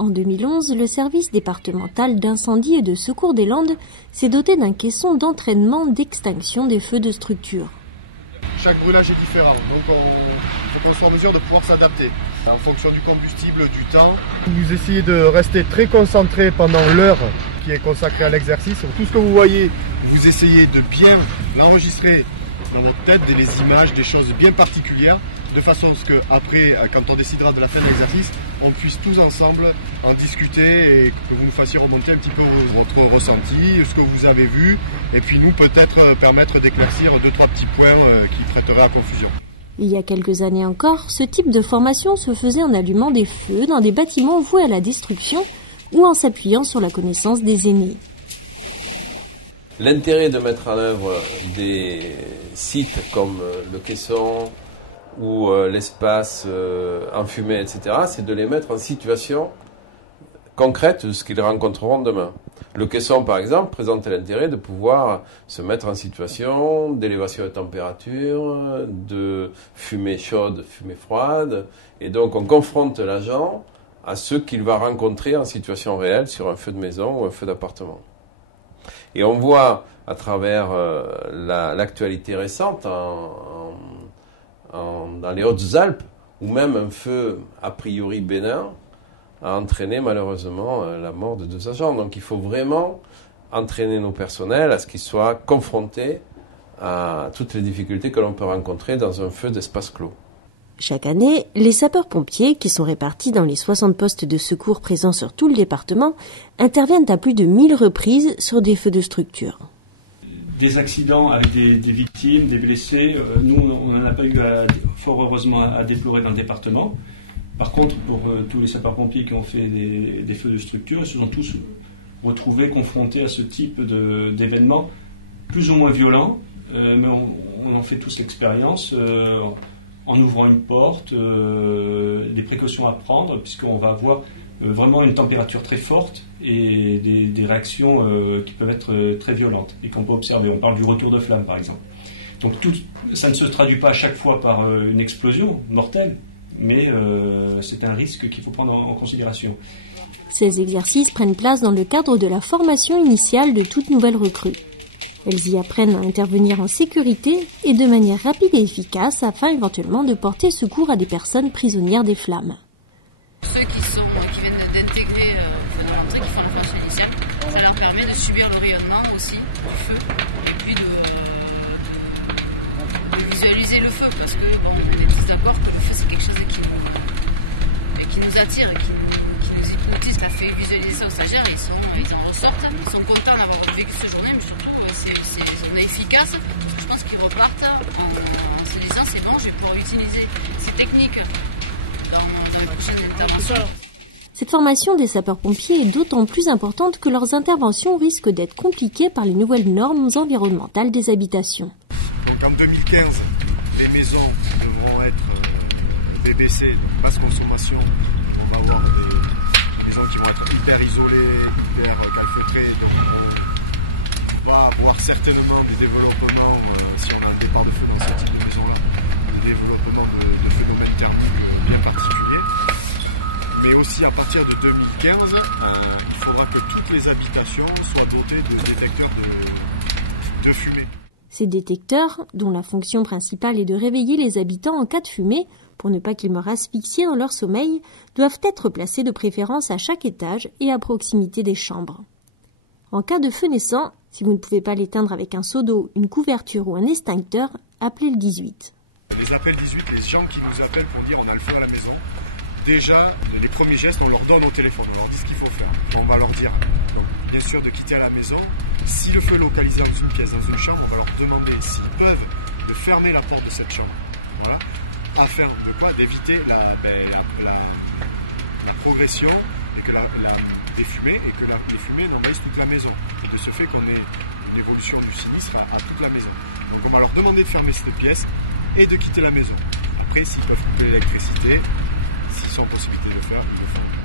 En 2011, le service départemental d'incendie et de secours des Landes s'est doté d'un caisson d'entraînement d'extinction des feux de structure. Chaque brûlage est différent, donc il faut qu'on soit en mesure de pouvoir s'adapter en fonction du combustible, du temps. Vous essayez de rester très concentré pendant l'heure qui est consacrée à l'exercice. Tout ce que vous voyez, vous essayez de bien l'enregistrer dans votre tête, des images, des choses bien particulières, de façon à ce qu'après, quand on décidera de la fin de l'exercice, on puisse tous ensemble en discuter et que vous nous fassiez remonter un petit peu votre ressenti, ce que vous avez vu, et puis nous peut-être permettre d'éclaircir 2-3 petits points qui prêteraient à confusion. Il y a quelques années encore, ce type de formation se faisait en allumant des feux dans des bâtiments voués à la destruction ou en s'appuyant sur la connaissance des aînés. L'intérêt de mettre en œuvre des sites comme le caisson ou l'espace enfumé, etc., c'est de les mettre en situation concrète de ce qu'ils rencontreront demain. Le caisson, par exemple, présente l'intérêt de pouvoir se mettre en situation d'élévation de température, de fumée chaude, fumée froide, et donc on confronte l'agent à ce qu'il va rencontrer en situation réelle sur un feu de maison ou un feu d'appartement. Et on voit à travers l'actualité récente dans les Hautes-Alpes, où même un feu a priori bénin a entraîné malheureusement la mort de 2 agents. Donc il faut vraiment entraîner nos personnels à ce qu'ils soient confrontés à toutes les difficultés que l'on peut rencontrer dans un feu d'espace clos. Chaque année, les sapeurs-pompiers, qui sont répartis dans les 60 postes de secours présents sur tout le département, interviennent à plus de 1000 reprises sur des feux de structure. Des accidents avec des victimes, des blessés, nous on n'en a pas eu fort heureusement à déplorer dans le département. Par contre, pour tous les sapeurs-pompiers qui ont fait des feux de structure, ils se sont tous retrouvés confrontés à ce type d'événements plus ou moins violents, mais on en fait tous l'expérience. En ouvrant une porte, des précautions à prendre, puisqu'on va avoir vraiment une température très forte et des réactions qui peuvent être très violentes et qu'on peut observer. On parle du retour de flamme, par exemple. Donc ça ne se traduit pas à chaque fois par une explosion mortelle, mais c'est un risque qu'il faut prendre en considération. Ces exercices prennent place dans le cadre de la formation initiale de toute nouvelle recrue. Elles y apprennent à intervenir en sécurité et de manière rapide et efficace afin éventuellement de porter secours à des personnes prisonnières des flammes. Ceux qui viennent d'intégrer l'entrée, qui font la formation initiale, ça leur permet de subir le rayonnement aussi du feu et puis de visualiser le feu parce que on est tous d'accord que le feu c'est quelque chose qui nous attire, qui nous hypnotise. Ça fait visualiser ça aux stagiaires, ils en ressortent, ils sont contents d'avoir vécu cette journée, mais surtout on est efficace, parce que je pense qu'ils repartent en se disant c'est bon, je vais pouvoir utiliser ces techniques dans une prochaine intervention. Cette formation des sapeurs-pompiers est d'autant plus importante que leurs interventions risquent d'être compliquées par les nouvelles normes environnementales des habitations. Donc en 2015, les maisons devront être BBC, basse consommation. On va avoir des maisons qui vont être hyper isolées, hyper calfeutrées. Donc on va avoir certainement des développements, si on a un départ de feu dans ce type de maison-là, des développements de phénomènes thermiques bien particuliers. Mais aussi à partir de 2015, il faudra que toutes les habitations soient dotées de détecteurs de fumée. Ces détecteurs, dont la fonction principale est de réveiller les habitants en cas de fumée, pour ne pas qu'ils meurent asphyxiés dans leur sommeil, doivent être placés de préférence à chaque étage et à proximité des chambres. En cas de feu naissant, si vous ne pouvez pas l'éteindre avec un seau d'eau, une couverture ou un extincteur, appelez le 18. Les appels 18, les gens qui nous appellent pour dire on a le feu à la maison, déjà, les premiers gestes, on leur donne au téléphone, on leur dit ce qu'il faut faire. On va leur dire, bien sûr, de quitter à la maison. Si le feu est localisé dans une pièce, dans une chambre, on va leur demander s'ils peuvent de fermer la porte de cette chambre. Voilà. Afin de quoi ? D'éviter la progression et que des fumées et que les fumées n'envahissent toute la maison. De ce fait qu'on ait une évolution du sinistre à toute la maison. Donc on va leur demander de fermer cette pièce et de quitter la maison. Après, s'ils peuvent couper l'électricité, s'ils sont en possibilité de le faire, ils le font.